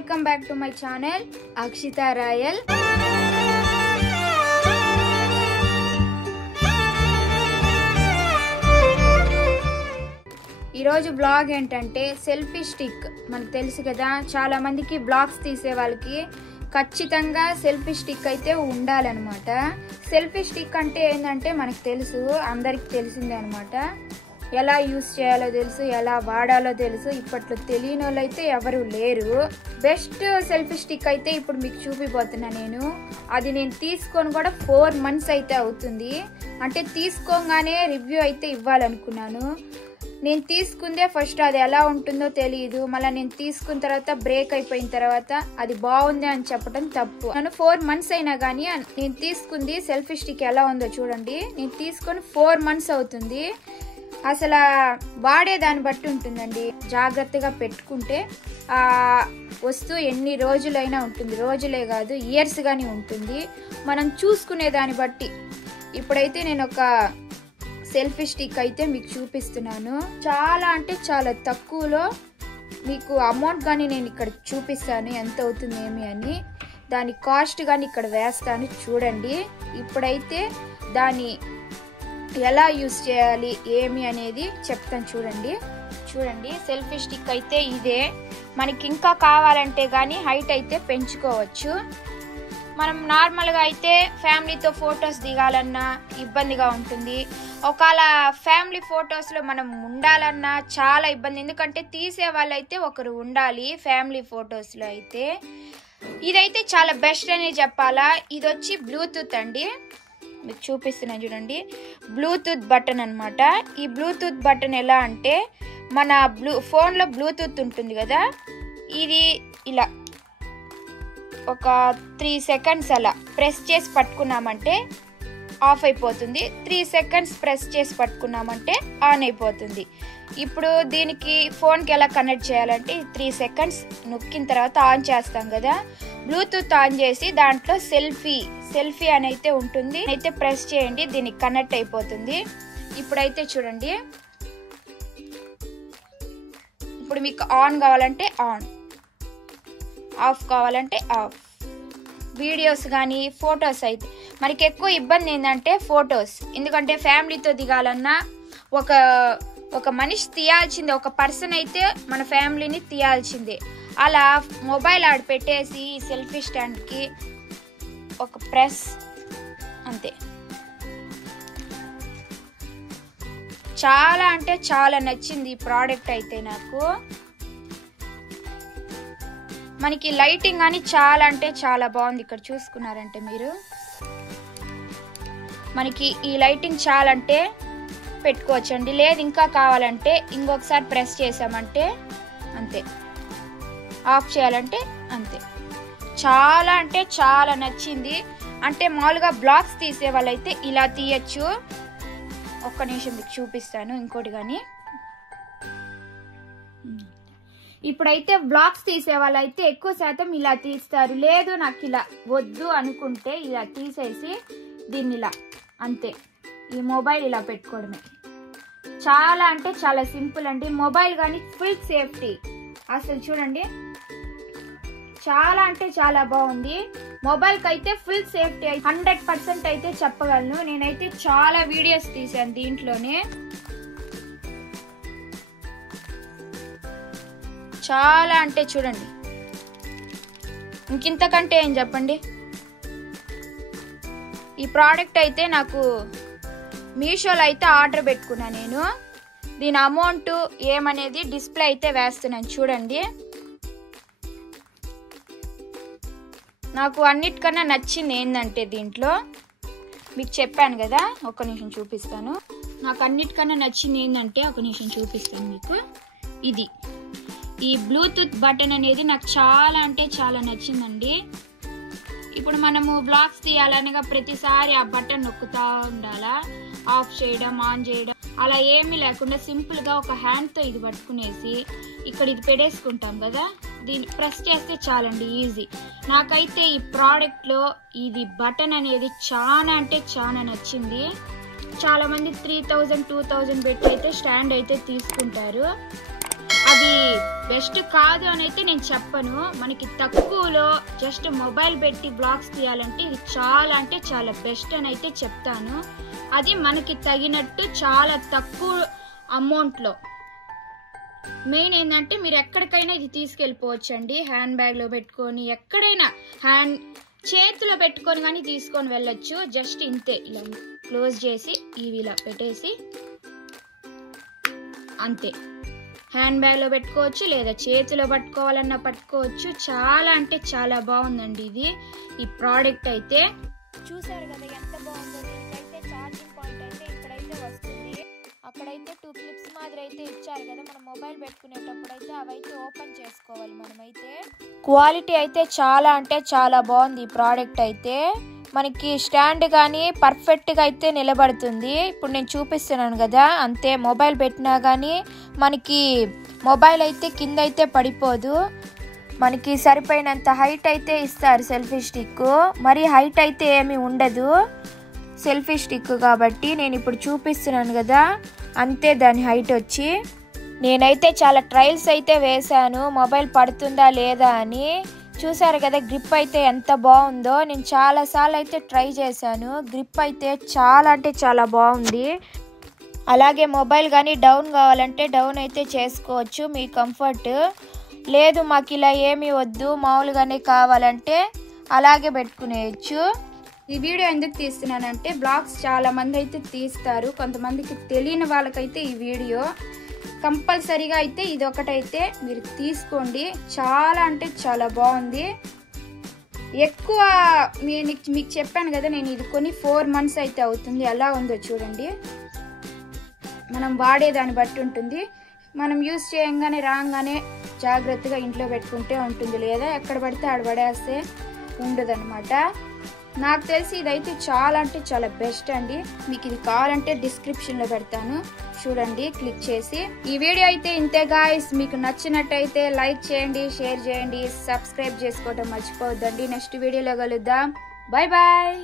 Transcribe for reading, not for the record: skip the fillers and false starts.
welcome back to my channel Akshita Rayal. ఈ రోజు blog ఏంటంటే సెల్ఫీ స్టిక్. మనకు తెలుసు కదా, చాలా మందికి బ్లాగ్స్ తీసే వాళ్ళకి ఖచ్చితంగా సెల్ఫీ స్టిక్ అయితే ఉండాలన్నమాట. సెల్ఫీ స్టిక్ అంటే ఏంటంటే మనకు తెలుసు, అందరికి తెలిసిందే అనమాట. ఎలా యూజ్ చేయాలో తెలుసు, ఎలా వాడాలో తెలుసు. ఇప్పట్లో తెలియని వాళ్ళు అయితే ఎవరు లేరు. బెస్ట్ సెల్ఫీ స్టిక్ అయితే ఇప్పుడు మీకు చూపిపోతున్నా నేను. అది నేను తీసుకొని కూడా 4 months అయితే అవుతుంది. అంటే తీసుకోగానే రివ్యూ అయితే ఇవ్వాలనుకున్నాను. నేను తీసుకుందే ఫస్ట్ అది ఎలా ఉంటుందో తెలియదు. మళ్ళీ నేను తీసుకున్న తర్వాత బ్రేక్ అయిపోయిన తర్వాత అది బాగుంది అని చెప్పడం తప్పు. నేను 4 months అయినా కానీ నేను తీసుకుంది సెల్ఫీ స్టిక్ ఎలా ఉందో చూడండి. నేను తీసుకొని 4 months అవుతుంది. అసలు వాడే దాన్ని బట్టి ఉంటుందండి. జాగ్రత్తగా పెట్టుకుంటే ఆ వస్తువు ఎన్ని రోజులైనా ఉంటుంది. రోజులే కాదు, ఇయర్స్ గానీ ఉంటుంది. మనం చూసుకునే దాన్ని బట్టి. ఇప్పుడైతే నేను ఒక సెల్ఫీ స్టిక్ అయితే మీకు చూపిస్తున్నాను. చాలా అంటే చాలా తక్కువలో మీకు అమౌంట్ కానీ నేను ఇక్కడ చూపిస్తాను ఎంత అవుతుంది ఏమి అని. దాని కాస్ట్ కానీ ఇక్కడ వేస్తాను చూడండి. ఇప్పుడైతే దాన్ని ఎలా యూజ్ చేయాలి ఏమి అనేది చెప్తాను చూడండి. సెల్ఫీ స్టిక్ అయితే ఇదే. మనకి ఇంకా కావాలంటే కానీ హైట్ అయితే పెంచుకోవచ్చు. మనం నార్మల్గా అయితే ఫ్యామిలీతో ఫొటోస్ దిగాలన్నా ఇబ్బందిగా ఉంటుంది. ఒకవేళ ఫ్యామిలీ ఫొటోస్లో మనం ఉండాలన్నా చాలా ఇబ్బంది. ఎందుకంటే తీసే వాళ్ళైతే ఒకరు ఉండాలి ఫ్యామిలీ ఫొటోస్లో అయితే. ఇదైతే చాలా బెస్ట్ అని చెప్పాలా. ఇది వచ్చి బ్లూటూత్ అండి. మీకు చూపిస్తున్నాను చూడండి. బ్లూటూత్ బటన్ అనమాట. ఈ బ్లూటూత్ బటన్ ఎలా అంటే మన ఫోన్లో బ్లూటూత్ ఉంటుంది కదా, ఇది ఇలా ఒక 3 seconds అలా ప్రెస్ చేసి పట్టుకున్నామంటే ఆఫ్ అయిపోతుంది. 3 seconds ప్రెస్ చేసి పట్టుకున్నామంటే ఆన్ అయిపోతుంది. ఇప్పుడు దీనికి ఫోన్కి ఎలా కనెక్ట్ చేయాలంటే 3 seconds నొక్కిన తర్వాత ఆన్ చేస్తాం కదా, బ్లూటూత్ ఆన్ చేసి దాంట్లో సెల్ఫీ అని అయితే ఉంటుంది. అయితే ప్రెస్ చేయండి, దీనికి కనెక్ట్ అయిపోతుంది. ఇప్పుడైతే చూడండి, ఇప్పుడు మీకు ఆన్ కావాలంటే ఆన్, ఆఫ్ కావాలంటే ఆఫ్. వీడియోస్ కానీ ఫొటోస్ అయితే మనకి ఎక్కువ ఇబ్బంది ఏంటంటే ఫొటోస్. ఎందుకంటే ఫ్యామిలీతో దిగాలన్నా ఒక మనిషి తీయాల్సిందే, ఒక పర్సన్ అయితే మన ఫ్యామిలీని తీయాల్సిందే. అలా మొబైల్ ఆడ పెట్టేసి సెల్ఫీ స్టాండ్కి ఒక ప్రెస్ అంతే. చాలా అంటే చాలా నచ్చింది ఈ ప్రోడక్ట్ అయితే నాకు. మనకి లైటింగ్ అని చాలా అంటే చాలా బాగుంది. ఇక్కడ చూసుకున్నారంటే మీరు, మనకి ఈ లైటింగ్ చాలా అంటే పెట్టుకోవచ్చండి. లేదు ఇంకా కావాలంటే ఇంకొకసారి ప్రెస్ చేసామంటే అంతే, ఆఫ్ చేయాలంటే అంతే. చాలా అంటే చాలా నచ్చింది. అంటే మామూలుగా బ్లాగ్స్ తీసే వాళ్ళైతే ఇలా తీయచ్చు. ఒక్క నిమిషం మీకు చూపిస్తాను ఇంకోటి కానీ. ఇప్పుడైతే బ్లాగ్స్ తీసే వాళ్ళైతే ఎక్కువ శాతం ఇలా తీస్తారు. లేదు నాకు ఇలా వద్దు అనుకుంటే ఇలా తీసేసి దీన్ని ఇలా అంతే, ఈ మొబైల్ ఇలా పెట్టుకోవడమే. చాలా అంటే చాలా సింపుల్ అండి. మొబైల్ కానీ ఫుల్ సేఫ్టీ. అసలు చూడండి, చాలా అంటే చాలా బాగుంది. మొబైల్కి అయితే ఫుల్ సేఫ్టీ 100% అయితే చెప్పగలను. నేనైతే చాలా వీడియోస్ తీసాను దీంట్లోనే. చాలా అంటే చూడండి, ఇంకింతకంటే ఏం చెప్పండి. ఈ ప్రోడక్ట్ అయితే నాకు మీషోలో అయితే ఆర్డర్ పెట్టుకున్నా నేను. దీని అమౌంట్ ఏమనేది డిస్ప్లే అయితే వేస్తున్నాను చూడండి. నాకు అన్నిటికన్నా నచ్చింది ఏంటంటే దీంట్లో మీకు చెప్పాను కదా, ఒక నిమిషం చూపిస్తాను. నాకు అన్నిటికన్నా నచ్చింది ఏంటంటే ఒక నిమిషం చూపిస్తాను మీకు. ఇది ఈ బ్లూటూత్ బటన్ అనేది నాకు చాలా అంటే చాలా నచ్చిందండి. ఇప్పుడు మనము బ్లాగ్స్ తీయాలనగా ప్రతిసారి ఆ బటన్ నొక్కుతా ఉండాలా, ఆఫ్ చేయడం ఆన్ చేయడం అలా ఏమీ లేకుండా సింపుల్గా ఒక హ్యాండ్తో ఇది పట్టుకునేసి ఇక్కడ ఇది పెట్టేసుకుంటాం కదా, దీన్ని ప్రెస్ చేస్తే చాలండి, ఈజీ. నాకైతే ఈ ప్రోడక్ట్లో ఇది బటన్ అనేది చాలా అంటే చాలా నచ్చింది. చాలా మంది 3000 2000 పెట్టి అయితే స్టాండ్ అయితే తీసుకుంటారు. ఆ ఇది బెస్ట్ కాదు అని అయితే నేను చెప్పను. మనకి తక్కువలో జస్ట్ మొబైల్ పెట్టి బ్లాగ్స్ తీయాలంటే ఇది చాలా అంటే చాలా బెస్ట్ అని అయితే చెప్తాను. అది మనకి తగినట్టు చాలా తక్కువ అమౌంట్లో. మెయిన్ ఏంటంటే మీరు ఎక్కడికైనా ఇది తీసుకెళ్ళిపోవచ్చు అండి. హ్యాండ్ బ్యాగ్లో పెట్టుకొని ఎక్కడైనా చేతిలో పెట్టుకొని కానీ తీసుకొని వెళ్ళొచ్చు. జస్ట్ ఇంతే, ఇలా క్లోజ్ చేసి ఇవి ఇలా పెట్టేసి అంతే. హ్యాండ్ బ్యాగ్లో పెట్టుకోవచ్చు లేదా చేతిలో పట్టుకోవాలన్నా పట్టుకోవచ్చు. చాలా అంటే చాలా బాగుందండి ఇది ఈ ప్రోడక్ట్ అయితే. చూసారు కదా ఎంత బాగుందో. దీనికైతే ఛార్జింగ్ పాయింట్ అయితే ఇక్కడైతే వస్తుంది. అక్కడైతే 2 క్లిప్స్ మాదిరి అయితే ఇచ్చారు కదా, మనం మొబైల్ పెట్టుకునేటప్పుడు అయితే అవైతే ఓపెన్ చేసుకోవాలి మనమైతే. క్వాలిటీ అయితే చాలా అంటే చాలా బాగుంది ఈ ప్రోడక్ట్ అయితే. మనకి స్టాండ్ కానీ పర్ఫెక్ట్గా అయితే నిలబడుతుంది. ఇప్పుడు నేను చూపిస్తున్నాను కదా, అంతే. మొబైల్ పెట్టినా కానీ మనకి మొబైల్ అయితే కింద అయితే పడిపోదు. మనకి సరిపోయినంత హైట్ అయితే ఇస్తారు సెల్ఫీ స్టిక్. మరి హైట్ అయితే ఏమీ ఉండదు సెల్ఫీ స్టిక్ కాబట్టి. నేను ఇప్పుడు చూపిస్తున్నాను కదా, అంతే దాని హైట్ వచ్చి. నేనైతే చాలా ట్రయల్స్ అయితే వేశాను మొబైల్ పడుతుందా లేదా అని. చూసారు కదా గ్రిప్ అయితే ఎంత బాగుందో. నేను చాలాసార్లు అయితే ట్రై చేశాను. గ్రిప్ అయితే చాలా అంటే చాలా బాగుంది. అలాగే మొబైల్ కానీ డౌన్ కావాలంటే డౌన్ అయితే చేసుకోవచ్చు మీ కంఫర్ట్. లేదు మాకు ఇలా ఏమీ వద్దు మామూలుగానే కావాలంటే అలాగే పెట్టుకునేయచ్చు. ఈ వీడియో ఎందుకు తీస్తున్నానంటే బ్లాగ్స్ చాలా మంది అయితే తీస్తారు, కొంతమందికి తెలియని వాళ్ళకైతే ఈ వీడియో కంపల్సరీగా అయితే ఇది ఒకటైతే మీరు తీసుకోండి. చాలా అంటే చాలా బాగుంది. ఎక్కువ మీకు చెప్పాను కదా, నేను ఇది కొని 4 months అయితే అవుతుంది. ఎలా ఉందో చూడండి. మనం వాడేదాన్ని బట్టి ఉంటుంది. మనం యూజ్ చేయంగానే రాగానే జాగ్రత్తగా ఇంట్లో పెట్టుకుంటే ఉంటుంది, లేదా ఎక్కడ పడితే ఆడ పడేస్తే ఉండదన్నమాట. నాకు తెలిసి ఇదైతే చాలా అంటే చాలా బెస్ట్ అండి. మీకు ఇది కావాలంటే డిస్క్రిప్షన్లో పెడతాను, చూడండి క్లిక్ చేసి. ఈ వీడియో అయితే ఇంతే గాయ్స్. మీకు నచ్చినట్టయితే లైక్ చేయండి, షేర్ చేయండి, సబ్స్క్రైబ్ చేసుకోవడం మర్చిపోవద్దండి. నెక్స్ట్ వీడియోలో కలుద్దాం. Bye bye.